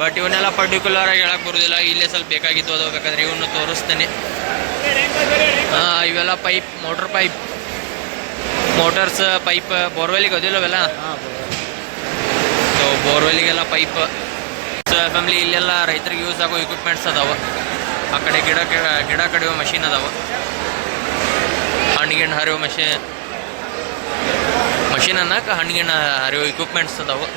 But ಇವನ್ನೆಲ್ಲ particular ಆಗಿ ಹೇಳಕ್ಕೆ ಬರೋದಿಲ್ಲ. ಇಲ್ಲೇ ಸ್ವಲ್ಪ ಬೇಕಾಗಿತ್ತು ಅದು ಬೇಕಾದ್ರೆ ಇವನು ತೋರಿಸ್ತೇನೆ. ಇವೆಲ್ಲ pipe, motor pipe, motors pipe, ಬೋರ್ವೆಲಿಗೆ ಅದಿಲ್ಲ ಅವೆಲ್ಲ. ಸೊ ಬೋರ್ವೆಲಿಗೆಲ್ಲ ಪೈಪ್. ಸೊ ಫ್ಯಾಮಿಲಿ ಇಲ್ಲೆಲ್ಲ ರೈತರಿಗೆ ಯೂಸ್ ಆಗೋ ಇಕ್ವಿಪ್ಮೆಂಟ್ಸ್ ಅದಾವೆ. ಆ ಕಡೆ ಗಿಡ ಕಡಿಯೋ ಮಷೀನ್ ಅದಾವೆ. ಹಣ್ಣಿಗೆಣ್ಣು ಹರಿಯೋ ಮಷೀನ್ ಅನ್ನಕ್ಕೆ ಹಣ್ಣಿಗೆಣ್ಣು ಹರಿಯೋ ಇಕ್ವಿಪ್ಮೆಂಟ್ಸ್ ಅದಾವೆ.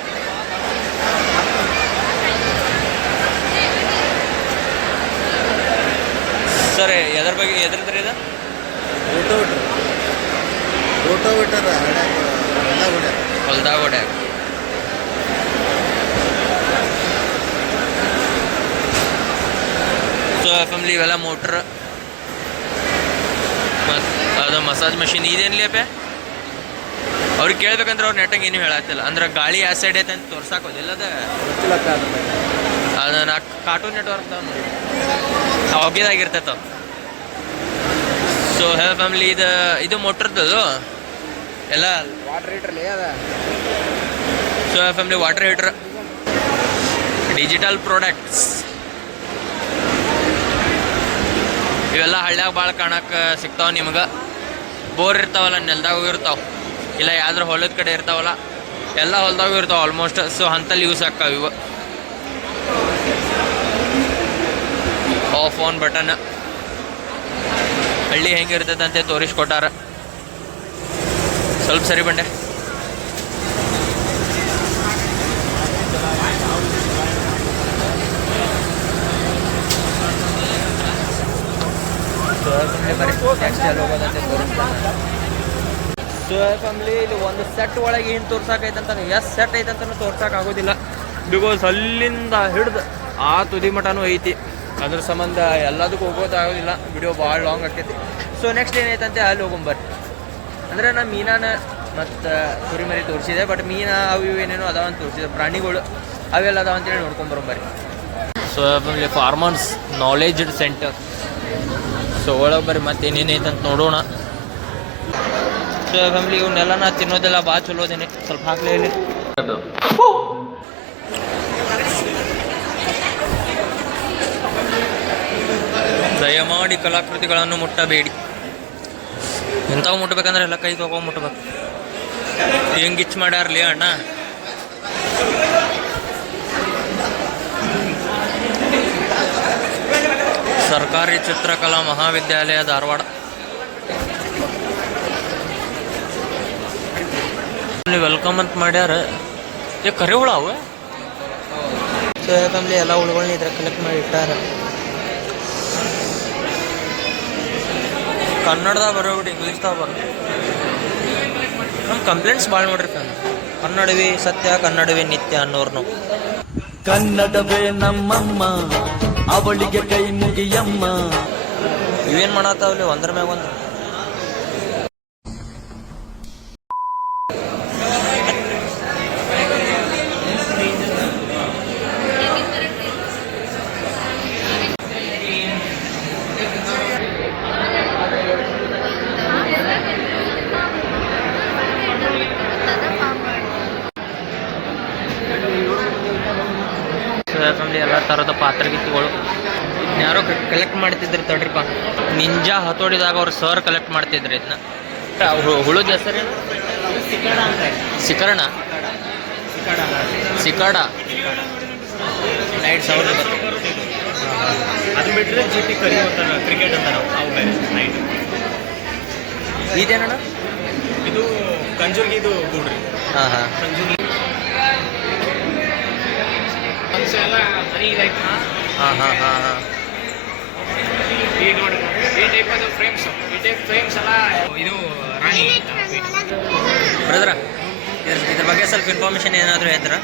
ಸರ್ ಎದ್ರ ಬಗ್ಗೆ ಎದ್ರದ್ರಿ ಇದು? ಹೊಲ್ದಾಗ ಹೊಡ್ಯಾಕ. ಸೊ ಫ್ಯಾಮಿಲಿ ಇವೆಲ್ಲ ಮೋಟ್ರ್ ಮತ್ತು ಅದು ಮಸಾಜ್ ಮಷೀನ್. ಇದೇನ್ಲಿಯಪ್ಪ ಅವ್ರಿಗೆ ಕೇಳ್ಬೇಕಂದ್ರೆ ಅವ್ರು ನೆಟ್ಟಂಗೆ ಏನೂ ಹೇಳತ್ತಿಲ್ಲ. ಅಂದ್ರೆ ಗಾಳಿ ಆ ಸೈಡ್ ಐತೆ ಅಂತ ತೋರ್ಸಾಕೋದಿಲ್ಲ. ಅದು ನಾ cartoon network ಅವಾಗಿದಾಗಿರ್ತೈತೆ. So hey family ಇದು ಮೋಟ್ರದ್ದು ಎಲ್ಲ ವಾಟರ್ ಹೀಟ್ರಲ್ಲಿ ಅದ. So family water heater, digital products ಇವೆಲ್ಲ ಹಳ್ಳ್ಯಾಗ ಭಾಳ ಕಾಣಕ್ಕೆ ಸಿಗ್ತಾವೆ ನಿಮ್ಗೆ. ಬೋರ್ ಇರ್ತಾವಲ್ಲ, ನೆಲ್ದಾಗ ಇರ್ತಾವೆ, ಇಲ್ಲ ಯಾವ್ದ್ರ ಹೊಲದ ಕಡೆ ಇರ್ತಾವಲ್ಲ, ಎಲ್ಲ ಹೊಲದಾಗೂ ಇರ್ತಾವೆ ಆಲ್ಮೋಸ್ಟ್. ಸೊ ಅಂಥಲ್ಲಿ ಯೂಸ್ ಆಗ್ತಾವೆ ಇವು. ಆಫ್ ಆನ್ ಬಟನ್ ಹಳ್ಳಿ ಹೆಂಗಿರ್ತೈತೆ ಅಂತ ತೋರಿಸ್ಕೊಟ್ಟಾರ. ಸ್ವಲ್ಪ ಸರಿ ಬಂಡೆ. ಸೊ ಫ್ಯಾಮಿಲಿ ಇಲ್ಲಿ ಒಂದು ಸೆಟ್ ಒಳಗೆ ಏನು ತೋರ್ಸಾಕೈತಂತ ಎಷ್ಟು ಸೆಟ್ ಐತಂತ ತೋರ್ಸೋಕ್ಕಾಗೋದಿಲ್ಲ. ಬಿಕಾಸ್ ಅಲ್ಲಿಂದ ಹಿಡ್ದು ಆ ತುದಿ ಮಟನೂ ಐತಿ. ಅದ್ರ ಸಂಬಂಧ ಎಲ್ಲದಕ್ಕೂ ಹೋಗೋದಾಗೋದಿಲ್ಲ, ವಿಡಿಯೋ ಭಾಳ ಲಾಂಗ್ ಆಕೈತಿ. ಸೊ ನೆಕ್ಸ್ಟ್ ಏನೈತಂತೆ ಅಲ್ಲಿ ಹೋಗೊಂಬರ್ರಿ. ಅಂದರೆ ನಾನು ಮೀನಾನ ಮತ್ತು ಕುರಿಮರಿ ತೋರಿಸಿದೆ, ಬಟ್ ಮೀನು ಅವು ಇವು ಏನೇನೋ ಅದಾವಂತ ತೋರಿಸಿದೆ, ಪ್ರಾಣಿಗಳು ಅವೆಲ್ಲ ಅದಾವ ಅಂತೇಳಿ ನೋಡ್ಕೊಂಬರೋಂಬರ್ರಿ. So family farmers knowledge center. So ಒಳಗೆ ಬರ್ರಿ ಮತ್ತೆ ಏನೇನೈತಂತ ನೋಡೋಣ. ಸೊ ಫ್ಯಾಮಿಲಿ ಇವನ್ನೆಲ್ಲ ನಾ ತಿನ್ನೋದೆಲ್ಲ ಭಾಳ ಚಲೋದೇನೆ. ಸ್ವಲ್ಪ ಹಾಕ್ಲೇ ಇಲ್ಲಿ. ದಯಮಾಡಿ ಕಲಾಕೃತಿಗಳನ್ನು ಮುಟ್ಟಬೇಡಿ. ಎಂಥವು ಮುಟ್ಬೇಕಂದ್ರೆ ಎಲ್ಲ ಕೈ ತೊಗೊಂಡು ಮುಟ್ಬೇಕು. ಹೆಂಗಿಚ್ಚು ಮಾಡ್ಯಾರಲಿ ಅಣ್ಣ. ಸರ್ಕಾರಿ ಚಿತ್ರಕಲಾ ಮಹಾವಿದ್ಯಾಲಯ ಧಾರವಾಡ. ವೆಲ್ಕಮ್ ಅಂತ ಮಾಡ್ಯಾರ. ಕರಿ ಹುಳ ಅವು. ಸೊ ಯಾಕಂದ್ರೆ ಎಲ್ಲ ಹುಳುಗಳನ್ನ ಇದ್ರ ಕಲೆಕ್ಟ್ ಮಾಡಿ ಇಟ್ಟಾರ. ಕನ್ನಡದಾಗ ಬರೋಬಿಟ್ಟು ಇಂಗ್ಲೀಷ್ದಾಗ ಬರೋ. ನಮ್ಮ ಕಂಪ್ಲೇಂಟ್ಸ್ ಭಾಳ ನೋಡ್ರಿ ಫ್ಯಾಮಿಲಿ. ಕನ್ನಡವೇ ಸತ್ಯ, ಕನ್ನಡವೇ ನಿತ್ಯ ಅನ್ನೋರ್ನು. ಕನ್ನಡವೇ ನಮ್ಮಮ್ಮ, ಅವಳಿಗೆ ಕೈ ಮುಗಿಯಮ್ಮ. ಇವೇನು ಮಾಡತ್ತಾವಲ್ಲಿ ಒಂದ್ರ ಮ್ಯಾಗ ಒಂದು. ಫ್ಯಾಮಿಲಿ ಎಲ್ಲ ಥರದ ಪಾತ್ರಗಿತ್ತಿಗಳು ಯಾರೋ ಕಲೆಕ್ಟ್ ಮಾಡ್ತಿದ್ರು ತಡ್ರಿಪ್ಪ. ನಿಂಜಾ ಹತೋಡಿದಾಗ ಅವ್ರು ಸರ್ ಕಲೆಕ್ಟ್ ಮಾಡ್ತಿದ್ರು ಇದನ್ನ. ಹುಳುದ ಹೆಸರೇನು? ಸಿಕರಣ. ಸಿಕಾಡ. ನೈಟ್ ಸೌಂಡ್ ಅದು ಬಿಟ್ಟರೆ ಜಿ ಟಿ ಕರಿ ಕ್ರಿಕೆಟ್ ಅಂತ ನಾವು ಅವು ಬೇರೆ ನೈಟ್. ಇದೇನಣ್ಣ? ಇದು ಕಂಜೂರ್ಗಿ. ಇದು ಗೂಡ್ರಿ. ಹಾಂ ಹಾಂ. ಕಂಜೂರ್ಗಿ ಎಲ್ಲ ಬರೀ ಲೈಕ್. ಹಾಂ ಹಾಂ ಹಾಂ ಹಾಂ. ಈ ನೋಡಿ ಈ ಟೈಪ್ ಅದು ಫ್ರೇಮ್ಸ್. ಈ ಟೈಪ್ ಫ್ರೇಮ್ಸ್ ಎಲ್ಲ ಇದು ರಾಣಿ ಬ್ರದರ, ಇದ್ರ ಬಗ್ಗೆ ಸ್ವಲ್ಪ ಇನ್ಫಾರ್ಮೇಷನ್ ಏನಾದರೂ ಹೇಳ್ತೀರಾ?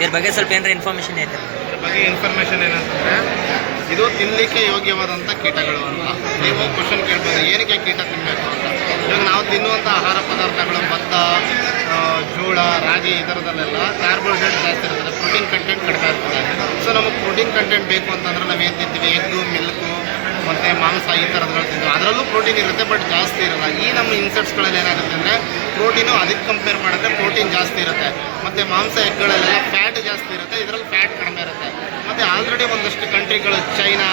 ಇದ್ರ ಬಗ್ಗೆ ಸ್ವಲ್ಪ ಏನಾರ ಇನ್ಫಾರ್ಮೇಷನ್ ಹೇಳ್ತೀರಾ? ಇದ್ರ ಬಗ್ಗೆ ಇನ್ಫಾರ್ಮೇಷನ್ ಏನಂತಂದರೆ, ಇದು ತಿನ್ನಲಿಕ್ಕೆ ಯೋಗ್ಯವಾದಂಥ ಕೀಟಗಳು ಅಂತ. ನೀವು ಕ್ವಶನ್ ಕೇಳ್ಬೋದು, ಏನಕ್ಕೆ ಕೀಟ ತಿನ್ನಬೇಕು ಅಂತ. ಇವಾಗ ನಾವು ತಿನ್ನುವಂಥ ಆಹಾರ ಪದಾರ್ಥಗಳು ಭತ್ತ, ಜೋಳ, ರಾಗಿ ಈ ಥರದಲ್ಲೆಲ್ಲ ಕಾರ್ಬೋಹೈಡ್ರೇಟ್ ಜಾಸ್ತಿ ಇರ್ತದೆ, ಪ್ರೋಟೀನ್ ಕಂಟೆಂಟ್ ಕಡಿಮೆ ಇರ್ತದೆ. ಸೊ ನಮಗೆ ಪ್ರೋಟೀನ್ ಕಂಟೆಂಟ್ ಬೇಕು ಅಂತಂದ್ರೆ ನಾವೇನು ತಿಂತೀವಿ? ಎಗ್ಗು, ಮಿಲ್ಕು ಮತ್ತು ಮಾಂಸ ಈ ಥರದ್ಗಳು ತಿಂತೀವಿ. ಅದರಲ್ಲೂ ಪ್ರೋಟೀನ್ ಇರುತ್ತೆ, ಬಟ್ ಜಾಸ್ತಿ ಇರಲ್ಲ. ಈ ನಮ್ಮ ಇನ್ಸೆಕ್ಟ್ಸ್ಗಳಲ್ಲಿ ಏನಾಗುತ್ತೆ ಅಂದರೆ ಪ್ರೋಟೀನು ಅದಕ್ಕೆ ಕಂಪೇರ್ ಮಾಡಿದ್ರೆ ಪ್ರೋಟೀನ್ ಜಾಸ್ತಿ ಇರುತ್ತೆ. ಮತ್ತು ಮಾಂಸ ಎಗ್ಗಳಲ್ಲೆಲ್ಲ ಫ್ಯಾಟ್ ಜಾಸ್ತಿ ಇರುತ್ತೆ, ಇದರಲ್ಲಿ ಫ್ಯಾಟ್ ಕಡಿಮೆ ಇರುತ್ತೆ. ಆಲ್ರೆಡಿ ಒಂದಷ್ಟು ಕಂಟ್ರಿಗಳು ಚೈನಾ,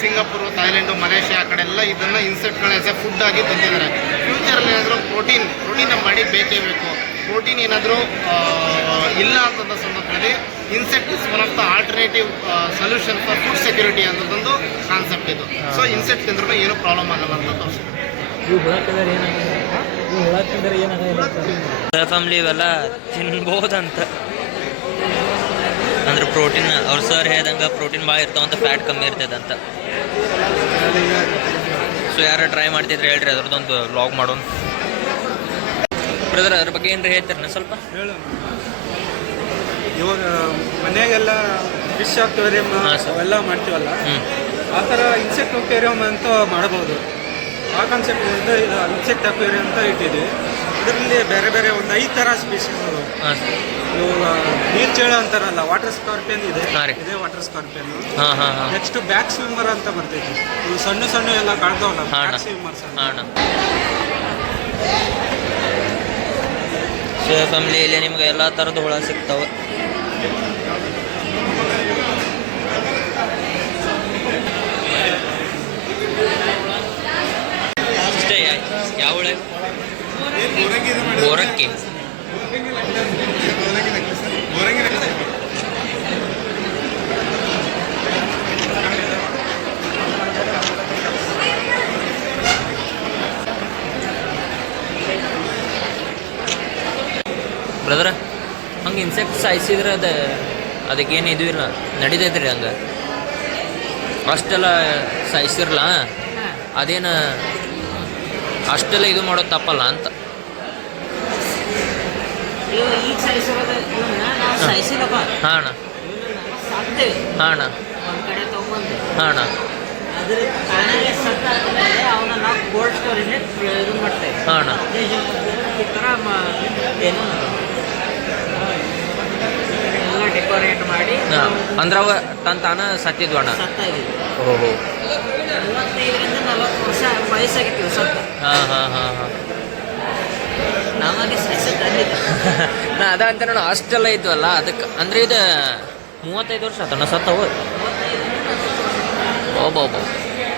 ಸಿಂಗಾಪುರ್, ಥೈಲ್ಯಾಂಡು, ಮಲೇಷ್ಯಾ ಆ ಕಡೆ ಎಲ್ಲ ಇದನ್ನು ಇನ್ಸೆಕ್ಟ್ಗಳ ಆಸ್ ಎ ಫುಡ್ ಆಗಿ ತಂದಿದ್ದಾರೆ. ಫ್ಯೂಚರಲ್ಲಿ ಏನಾದರೂ ಪ್ರೋಟೀನ್ ಮಾಡಿ ಬೇಕೇ ಬೇಕು. ಪ್ರೋಟೀನ್ ಏನಾದರೂ ಇಲ್ಲ ಅಂತಂದ ಸಂದರ್ಭದಲ್ಲಿ insect is one of the alternative solution for food security ಅನ್ನೋದೊಂದು ಕಾನ್ಸೆಪ್ಟ್ ಇದು. ಸೊ ಇನ್ಸೆಕ್ಟ್ ತಿಂದ್ರೂ ಏನೂ ಪ್ರಾಬ್ಲಮ್ ಆಗಲ್ಲ ಅಂತ ತೋರಿಸಿದೆ. ಫ್ಯಾಮಿಲಿ ಇವೆಲ್ಲ ತಿನ್ಬೋದಂತ ಅಂದ್ರೆ ಪ್ರೋಟೀನ್ ಅವ್ರ ಸರ್ ಹೇಳ್ದಂಗೆ ಪ್ರೋಟೀನ್ ಭಾಳ ಇರ್ತಾವಂತ, ಫ್ಯಾಟ್ ಕಮ್ಮಿ ಇರ್ತದಂತ. ಸೊ ಯಾರು ಟ್ರೈ ಮಾಡ್ತಿದ್ರೆ ಹೇಳ್ರಿ, ಅದ್ರದ್ದೊಂದು ವ್ಲಾಗ್ ಮಾಡೋಣ. ಬ್ರದರ್ ಅದ್ರ ಬಗ್ಗೆ ಏನ್ರಿ ಹೇಳ್ತೀರ ಸ್ವಲ್ಪ? ಹೇಳು. ಇವಾಗ ಮನೆಯಾಗೆಲ್ಲ ಫಿಶ್ ಅಕ್ವೇರಿಯಂ ಅವೆಲ್ಲ ಮಾಡ್ತೀವಲ್ಲ, ಆ ಥರ ಇನ್ಸೆಕ್ಟ್ ಅಕ್ವೇರಿಯಂ ಅಂತ ಮಾಡಬಹುದು. ಆ ಕಾನ್ಸೆಪ್ಟ್ ಇನ್ಸೆಕ್ಟ್ ಅಕ್ವೇರಿಯಂ ಅಂತ ಇಟ್ಟಿದ್ವಿ. ಇದರಲ್ಲಿ ಬೇರೆ ಬೇರೆ ಒಂದು 5 ಥರ ಸ್ಪೀಸೀಸ್ ಅದು. ಇವಾಗ ನೀರು ಚೇಳು ಅಂತಾರಲ್ಲ, ವಾಟರ್ ಸ್ಕಾರ್ಪಿಯನ್ ಇದೆ, ಇದೇ water scorpion. Next back swimmer ಅಂತ ಬರ್ತೈತಿ. ಇವು ಸಣ್ಣ ಸಣ್ಣ ಎಲ್ಲ ಕಾಣ್ತಾವಲ್ಲ, ಬ್ಯಾಕ್ ಸ್ವಿಮ್ಮರ್ಸ್. ಸೊ ಫ್ಯಾಮಿಲಿ ಇಲ್ಲಿ ನಿಮ್ಗೆ ಎಲ್ಲ ಥರದ ಹುಳ ಸಿಗ್ತಾವೆ. ಅಷ್ಟೇ. ಯಾವ ಹುಳ? ಬೋರಕ್ಕಿ. ಬ್ರದರ ಹಂಗೆ ಇನ್ಸೆಕ್ಟ್ ಸಾಯಿಸಿದ್ರೆ ಅದಕ್ಕೇನು ಇದು ಇಲ್ಲ, ನಡೀತೈತ್ರಿ ಹಂಗೆ. ಅಷ್ಟೆಲ್ಲ ಸಾಯಿಸಿರಲ್ಲ, ಅದೇನು ಅಷ್ಟೆಲ್ಲ ಇದು ಮಾಡೋದು ತಪ್ಪಲ್ಲ ಅಂತ. ಹಾಂ ಹಾಂ ಹಾಂ ಹಾಂ ಡೆಕೋರೇಟ್ ಮಾಡಿ ಅಂದ್ರೆ ಅವ ತಾನ ಸತ್ತಿದ್ವು ಅಣ್ಣ. ಓಹೋ. 35ರಿಂದ 40 ವರ್ಷ ವಯಸ್ಸಾಗಿತ್ತು ಸತ್ತ. ಹಾಂ ಹಾಂ ಹಾಂ ಹಾಂ ನಮಗೆ ಸಹಿಸಿದ್ದ ನಾ ಅದ ಅಂತ ನೋಡ ಅಷ್ಟೆಲ್ಲ ಇದ್ವಲ್ಲ ಅದಕ್ಕೆ. ಅಂದ್ರೆ ಇದು 35 ವರ್ಷ ಆತಣ್ಣ ಸತ್ತವು. ಓಬೋ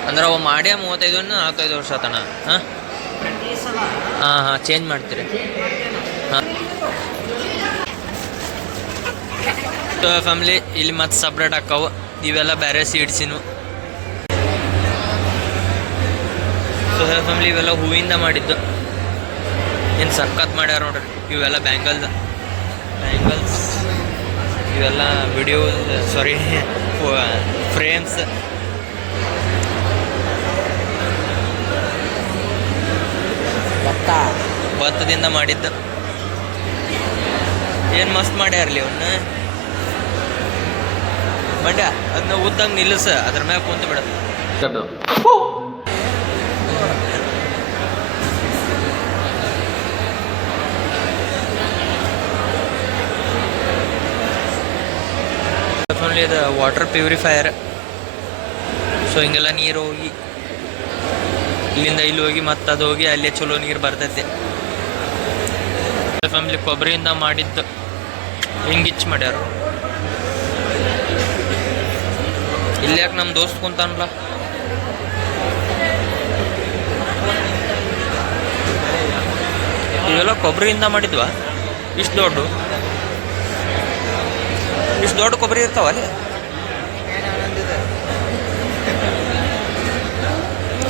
ಅಂದ್ರೆ ಅವ ಮಾಡ್ಯ 45 ವರ್ಷ ಆತಣ್ಣ. ಹಾಂ ಹಾಂ ಹಾಂ ಚೇಂಜ್ ಮಾಡ್ತೀರಿ. ಹಾಂ ಫ್ಯಾಮಿಲಿ ಇಲ್ಲಿ ಮತ್ತೆ ಸಪ್ರೇಟ್ ಹಾಕಾವು. ಇವೆಲ್ಲ ಬೇರೆ ಸೀಡ್ಸಿನು. ಸೊ ಫ್ಯಾಮಿಲಿ ಇವೆಲ್ಲ ಹೂವಿಂದ ಮಾಡಿದ್ದು. ಏನು ಸಖತ್ ಮಾಡ್ಯಾರ ನೋಡ್ರಿ. ಇವೆಲ್ಲ ಬ್ಯಾಂಗಲ್ಸ್. ಇವೆಲ್ಲ ವಿಡಿಯೋ ಫ್ರೇಮ್ಸ್. ಭತ್ತದಿಂದ ಮಾಡಿದ್ದು. ಏನು ಮಸ್ತ್ ಮಾಡ್ಯಾರಲಿ ಅವನ್ನ. ಮಂಡ್ಯ ಅದನ್ನ ಉದ್ದಂಗೆ ನಿಲ್ಲಿಸ, ಅದ್ರ ಮ್ಯಾಗ ಕುಂತು ಬಿಡ. ಇದು ವಾಟರ್ ಪ್ಯೂರಿಫೈಯರ್. ಸೊ ಹಿಂಗೆಲ್ಲ ನೀರು ಹೋಗಿ ಇಲ್ಲಿಂದ ಇಲ್ಲಿ ಹೋಗಿ ಮತ್ತೆ ಅದು ಹೋಗಿ ಅಲ್ಲೇ ಚಲೋ ನೀರು ಬರ್ತೈತೆ. ಫ್ಯಾಮಿಲಿ ಕೊಬ್ಬರಿಯಿಂದ ಮಾಡಿದ್ದು ಹಿಂಗಿಚ್ಚು ಮಾಡ್ಯಾರ. ಇಲ್ಲಿ ಯಾಕೆ ನಮ್ಮ ದೋಸ್ತ್ ಕುಂತಾನಲ್ಲ. ಇವೆಲ್ಲ ಕೊಬ್ಬರಿಯಿಂದ ಮಾಡಿದ್ವಾ? ಇಷ್ಟು ದೊಡ್ಡ ಕೊಬ್ಬರಿ ಇರ್ತಾವ ಅಲ್ಲಿ.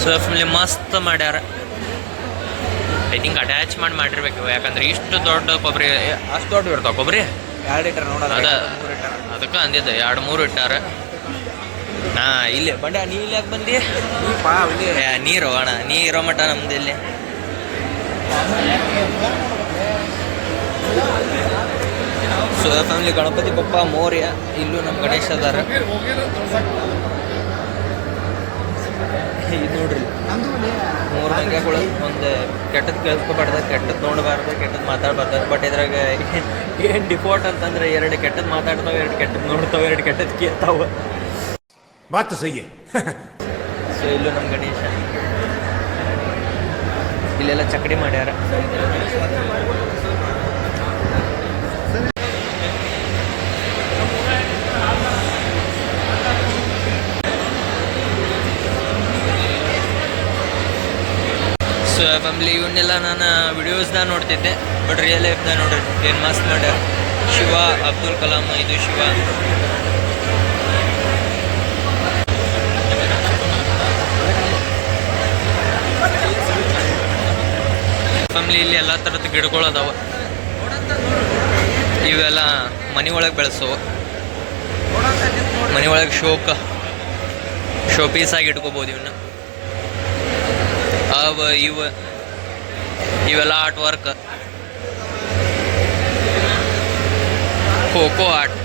ಸೊ ಫ್ಯಾಮಿಲಿ ಮಸ್ತ್ ಮಾಡ್ಯಾರ. ಐ ಥಿಂಕ್ ಅಟ್ಯಾಚ್ ಮಾಡಿರ್ಬೇಕು. ಯಾಕಂದ್ರೆ ಇಷ್ಟು ದೊಡ್ಡ ಕೊಬ್ಬರಿ, ಅಷ್ಟು ದೊಡ್ಡ ಇರ್ತಾವ ಕೊಬ್ಬರಿ. 2 ಲೀಟರ್ ನೋಡೋಣ. ಅದಕ್ಕೆ ಅಂದಿದ್ದೆ 2-3 ಇಟ್ಟಾರ. ಇಲ್ಲೇ ಬಂಡ. ನೀ ಇಲ್ಲಿ ಯಾಕೆ ಬಂದಿ? ನೀರು ಅಣ್ಣ, ನೀರೋ ಮಠ ನಮ್ದು ಇಲ್ಲಿ. ಸೊ ಫ್ಯಾಮಿಲಿ ಗಣಪತಿ ಬಪ್ಪ ಮೋರ್ಯ. ಇಲ್ಲೂ ನಮ್ಮ ಗಣೇಶ ಅದಾರ. ಇದು ನೋಡ್ರಿ 3 ಮಂಗ್ಯಗಳು. ಒಂದು ಕೆಟ್ಟದ್ದು ಕೇಳಿಸ್ಕೊಬಾರ್ದು, ಕೆಟ್ಟದ್ದು ನೋಡಬಾರ್ದು, ಕೆಟ್ಟದ್ದು ಮಾತಾಡಬಾರ್ದು. ಬಟ್ ಇದ್ರಾಗ ಏನು ಡಿಫಾಲ್ಟ್ ಅಂತಂದ್ರೆ 2 ಕೆಟ್ಟದ್ದು ಮಾತಾಡ್ತಾವೆ, 2 ಕೆಟ್ಟದ್ದು ನೋಡ್ತಾವೆ, 2 ಕೆಟ್ಟದ್ದು ಕೇಳ್ತಾವೆ. ಬಾತ್ ಸಹಿ. ಸೊ ಇಲ್ಲೂ ನಮ್ಮ ಗಣೇಶ. ಇಲ್ಲೆಲ್ಲ ಚಕಡಿ ಮಾಡ್ಯಾರ. ಸೊ ಫ್ಯಾಮಿಲಿ ಇವನ್ನೆಲ್ಲ ನಾನು ವಿಡಿಯೋಸ್ದಾಗ ನೋಡ್ತಿದ್ದೆ, ಬಟ್ ರಿಯಲ್ ಲೈಫ್ದಾಗ ನೋಡ್ರಿ ಏನು ಮಸ್ತ್ ಮಾಡ್ಯಾರ. ಶಿವ, ಅಬ್ದುಲ್ ಕಲಾಂ, ಇದು ಶಿವ. ಫ್ಯಾಮಿಲಿ ಇಲ್ಲಿ ಎಲ್ಲ ಥರದ ಗಿಡಗಳು ಅದಾವ. ಇವೆಲ್ಲ ಮನೆ ಒಳಗೆ ಬೆಳೆಸೋವು, ಮನೆ ಒಳಗೆ ಶೋ ಪೀಸಾಗಿ ಇಟ್ಕೋಬೋದು ಇವನ್ನ. ಇವೆಲ್ಲ art work, kho kho art.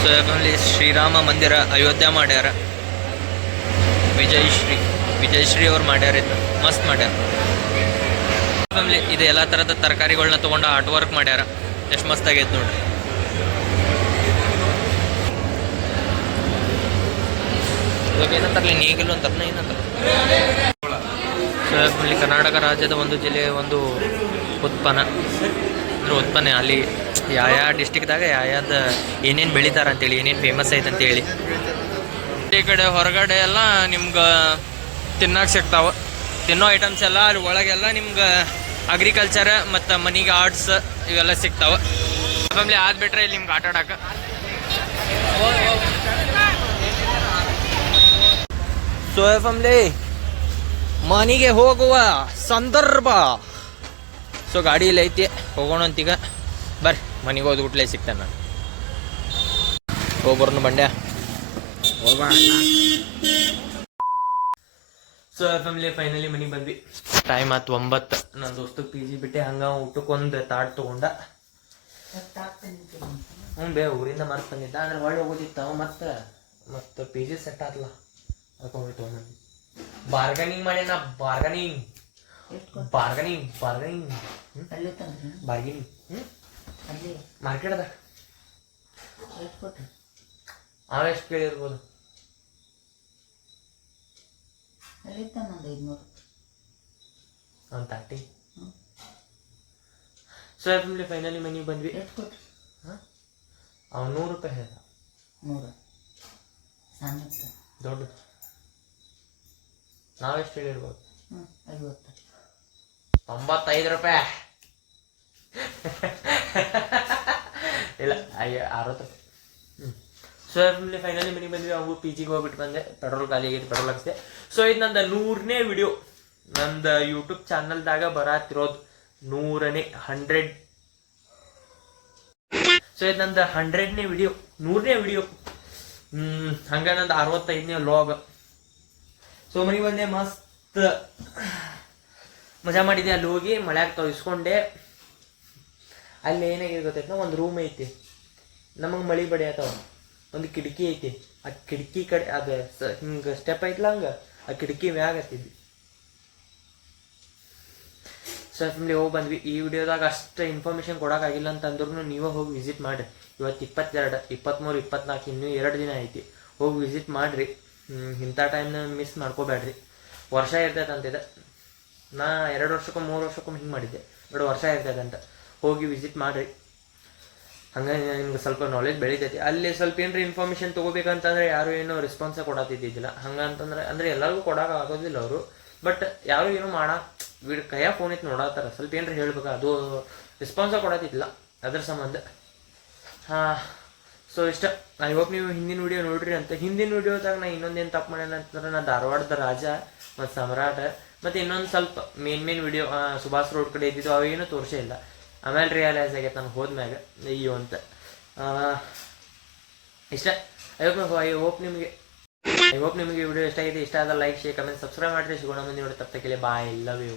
So ಆಮೇಲೆ ಶ್ರೀರಾಮ ಮಂದಿರ ಅಯೋಧ್ಯ ಮಾಡ್ಯಾರ. ವಿಜಯಶ್ರೀ ಅವ್ರು ಮಾಡ್ಯಾರ, ಇದು ಮಸ್ತ್ ಮಾಡ್ಯಾರ. ಫ್ಯಾಮಿಲಿ ಇದು ಎಲ್ಲ ಥರದ ತರಕಾರಿಗಳನ್ನ ತೊಗೊಂಡು ಆರ್ಟ್ ವರ್ಕ್ ಮಾಡ್ಯಾರ, ಎಷ್ಟು ಮಸ್ತ್ ಆಗೈತೆ ನೋಡ್ರಿ. ಇವಾಗ ಏನಂತಾರಲ್ಲ, ನೀಗಿಲ್ಲ ಅಂತಾರಲ್ಲ, ಏನಂತಾರೆ. ಇಲ್ಲಿ ಕರ್ನಾಟಕ ರಾಜ್ಯದ ಒಂದು ಜಿಲ್ಲೆಯ ಒಂದು ಉತ್ಪನ್ನ ಅಂದರೆ ಉತ್ಪನ್ನ, ಅಲ್ಲಿ ಯಾವ ಡಿಸ್ಟಿಕ್ದಾಗ ಯಾವ್ದು ಏನೇನು ಬೆಳಿತಾರ ಅಂತೇಳಿ, ಏನೇನು ಫೇಮಸ್ ಐತೆ ಅಂತೇಳಿ. ಈ ಕಡೆ ಹೊರಗಡೆ ಎಲ್ಲ ನಿಮ್ಗೆ ತಿನ್ನಕ್ಕೆ ಸಿಗ್ತಾವೆ, ತಿನ್ನೋ ಐಟಮ್ಸ್ ಎಲ್ಲ. ಅಲ್ಲಿ ಒಳಗೆಲ್ಲ ನಿಮ್ಗೆ ಅಗ್ರಿಕಲ್ಚರ್ ಮತ್ತು ಮನಿಗೆ ಆರ್ಟ್ಸ್ ಇವೆಲ್ಲ ಸಿಗ್ತಾವೆ. ಫ್ಯಾಮಿಲಿ ಆದ್ಬಿಟ್ರೆ ಇಲ್ಲಿ ನಿಮ್ಗೆ ಆಟ ಆಡಕ್ಕೆ. ಸೊ ಫ್ಯಾಮಿಲಿ ಮನೆಗೆ ಹೋಗುವ ಸಂದರ್ಭ. ಸೊ ಗಾಡಿ ಇಲ್ಲಿ ಐತಿ, ಹೋಗೋಣ ಅಂತೀಗ. ಬರ್ರಿ, ಮನೆಗೆ ಹೋದ್ಬಿಟ್ಲೆ ಸಿಗ್ತಾನೆ ನಾನು. ಹೋಗ್ಬರ್ನು ಬಂಡ್ಯ. ಸೊ ಫ್ಯಾಮಿಲಿ ಫೈನಲಿ ಮನೆಗೆ ಬಂದ್ವಿ. ಟೈಮ್ ಆಯ್ತು 9. ನನ್ನ ದೋಸ್ತು PG ಬಿಟ್ಟೆ, ಹಂಗ ಊಟಕ್ಕೊಂದು ತಾಟ್ ತೊಗೊಂಡ. ಊರಿಂದ ಮರ್ತು ಬಂದಿದ್ದ, ಅಂದ್ರೆ ಒಳ್ಳೆ ಹೋಗೋದಿತ್ತು. ಮತ್ತೆ PG ಸೆಟ್ ಆತ್ಲ, ಅದಕ್ಕೆ ತೊಗೊಂಡು ಬಾರ್ಗನಿಂಗ್ ಮಾಡಿ. ನಾ ಬಾರ್ಗನಿಂಗ್ ಮಾರ್ಕೆಟ್ದಾಗ ಅವ ಎಷ್ಟು ಕೇಳಿರ್ಬೋದು? ಒಂದು 30. ಸೊ ಫ್ಯಾಮಿಲಿ ಫೈನಲಿ ಮನೆಗೆ ಬಂದ್ವಿ. ಅವ 100 ರೂಪಾಯಿ ಹೇಳ್ದ. ದೊಡ್ಡ ನಾವೆಷ್ಟು ಹೇಳಿರ್ಬೋದು? 95 ರೂಪಾಯಿ. ಇಲ್ಲ 60 ರೂಪಾಯಿ. ಸೊ ಫ್ಯಾಮಿಲಿ ಫೈನಲಿ ಮನೆಗೆ ಬಂದ್ವಿ. ಅವು PGಗೆ ಹೋಗ್ಬಿಟ್ಟು ಬಂದೆ, ಪೆಟ್ರೋಲ್ ಖಾಲಿ ಆಗೈತಿ, ಪೆಟ್ರೋಲ್ ಹಾಕ್ಸಿದೆ. ಸೊ ಇದು ನಂದು 100ನೇ ವಿಡಿಯೋ. ನಂದು ಯೂಟ್ಯೂಬ್ ಚಾನಲ್ದಾಗ ಬರತ್ತಿರೋದು 100ನೇ. ಸೊ ಇದು ನಂದು 100ನೇ ವಿಡಿಯೋ, 100ನೇ ವಿಡಿಯೋ. ಹಂಗ ನಂದು 65ನೇ ವ್ಲಾಗ್. ಸೊ ಮನೆಗೆ ಬಂದೆ, ಮಸ್ತ್ ಮಜಾ ಮಾಡಿದೆ. ಅಲ್ಲಿ ಹೋಗಿ ಮಳ್ಯಾಗ ತೊಯ್ಸ್ಕೊಂಡೆ. ಅಲ್ಲಿ ಏನಾಗಿದೆ ಗೊತ್ತೈತೆ, ಒಂದು ರೂಮ್ ಐತಿ, ನಮಗೆ ಮಳೆ ಬಡಿ ಆತಾವ. ಒಂದು ಕಿಟಕಿ ಐತಿ, ಆ ಕಿಟಕಿ ಕಡೆ ಅದು ಹಿಂಗೆ ಸ್ಟೆಪ್ ಐತ್ಲ, ಹಂಗೆ ಆ ಕಿಟಕಿ ಮ್ಯಾಗ ಹತ್ತಿದ್ವಿ. ಸೊ ಫ್ಯಾಮಿಲಿ ಹೋಗಿ ಬಂದ್ವಿ. ಈ ವಿಡಿಯೋದಾಗ ಅಷ್ಟು ಇನ್ಫಾರ್ಮೇಷನ್ ಕೊಡೋಕ್ಕಾಗಿಲ್ಲ ಅಂತಂದ್ರೂ ನೀವೇ ಹೋಗಿ ವಿಸಿಟ್ ಮಾಡಿರಿ. ಇವತ್ತು 22, 23, 24 ಇನ್ನೂ 2 ದಿನ ಐತಿ. ಹೋಗಿ ವಿಸಿಟ್ ಮಾಡಿರಿ. ಇಂಥ ಟೈಮ್ನ ಮಿಸ್ ಮಾಡ್ಕೋಬೇಡ್ರಿ. ವರ್ಷ ಇರ್ತೈತೆ ಅಂತಿದೆ. ನಾ 2 ವರ್ಷಕ್ಕೂ 3 ವರ್ಷಕ್ಕೂ ಹಿಂಗೆ ಮಾಡಿದ್ದೆ, ಬಟ್ ವರ್ಷ ಇರ್ತೈತೆ ಅಂತ. ಹೋಗಿ ವಿಸಿಟ್ ಮಾಡಿರಿ, ಹಂಗಾಗಿ ನಿಮ್ಗೆ ಸ್ವಲ್ಪ ನಾಲೆಜ್ ಬೆಳಿತೈತಿ. ಅಲ್ಲಿ ಸ್ವಲ್ಪ ಏನ್ರಿ ಇನ್ಫಾರ್ಮೇಷನ್ ತೊಗೋಬೇಕಂತಂದ್ರೆ ಯಾರು ಏನೋ ರೆಸ್ಪಾನ್ಸೇ ಕೊಡತ್ತಿದ್ದಿದ್ದಿಲ್ಲ. ಹಂಗಂತಂದ್ರೆ ಅಂದರೆ ಎಲ್ಲರಿಗೂ ಕೊಡೋಕೆ ಆಗೋದಿಲ್ಲ ಅವರು. ಬಟ್ ಯಾರು ಏನೋ ಕೈಯಾಗ ಫೋನ್ ಐತಿ ನೋಡತ್ತಾರ, ಸ್ವಲ್ಪ ಏನ್ರಿ ಹೇಳ್ಬೇಕು, ಅದು ರೆಸ್ಪಾನ್ಸೇ ಕೊಡತ್ತಿದ್ದಿಲ್ಲ. ಅದ್ರ ಸಂಬಂಧ ಸೊ ಇಷ್ಟ. ಐ ಹೋಪ್ ನೀವು ಹಿಂದಿನ ವಿಡಿಯೋ ನೋಡ್ರಿ ಅಂತ. ಹಿಂದಿನ ವಿಡಿಯೋದಾಗ ನಾ ಇನ್ನೊಂದೇನು ತಪ್ಪು ಮಾಡ್ಯಾನ ಅಂತಂದ್ರೆ, ನಾ ಧಾರವಾಡದ ರಾಜ ಮತ್ತು ಸಮ್ರಾಟ ಮತ್ತು ಇನ್ನೊಂದು ಸ್ವಲ್ಪ ಮೇನ್ ವಿಡಿಯೋ ಸುಭಾಷ್ ರೋಡ್ ಕಡೆ ಇದ್ದಿದ್ದು ಅವೇನು ತೋರಿಸೇ ಇಲ್ಲ. ಆಮೇಲೆ ರಿಯಲೈಸ್ ಆಗೈತೆ ನಾನು ಹೋದ್ಮ್ಯಾಗ ಅಯ್ಯೋ ಅಂತ. ಇಷ್ಟ. ಐ ಹೋಪ್ ನಿಮಗೆ ವಿಡಿಯೋ ಇಷ್ಟ ಆಗಿದೆ. ಇಷ್ಟ ಆದ ಲೈಕ್, ಶೇರ್, ಕಮೆಂಟ್, ಸಬ್ಸ್ಕ್ರೈಬ್ ಮಾಡಿರಿ. ಸಿಗೋಣ ಮುಂದೆ ನೋಡಿ. ತಪ್ಪಕ್ಕೆ ಬಾಯ್, ಲವ್ ಯು.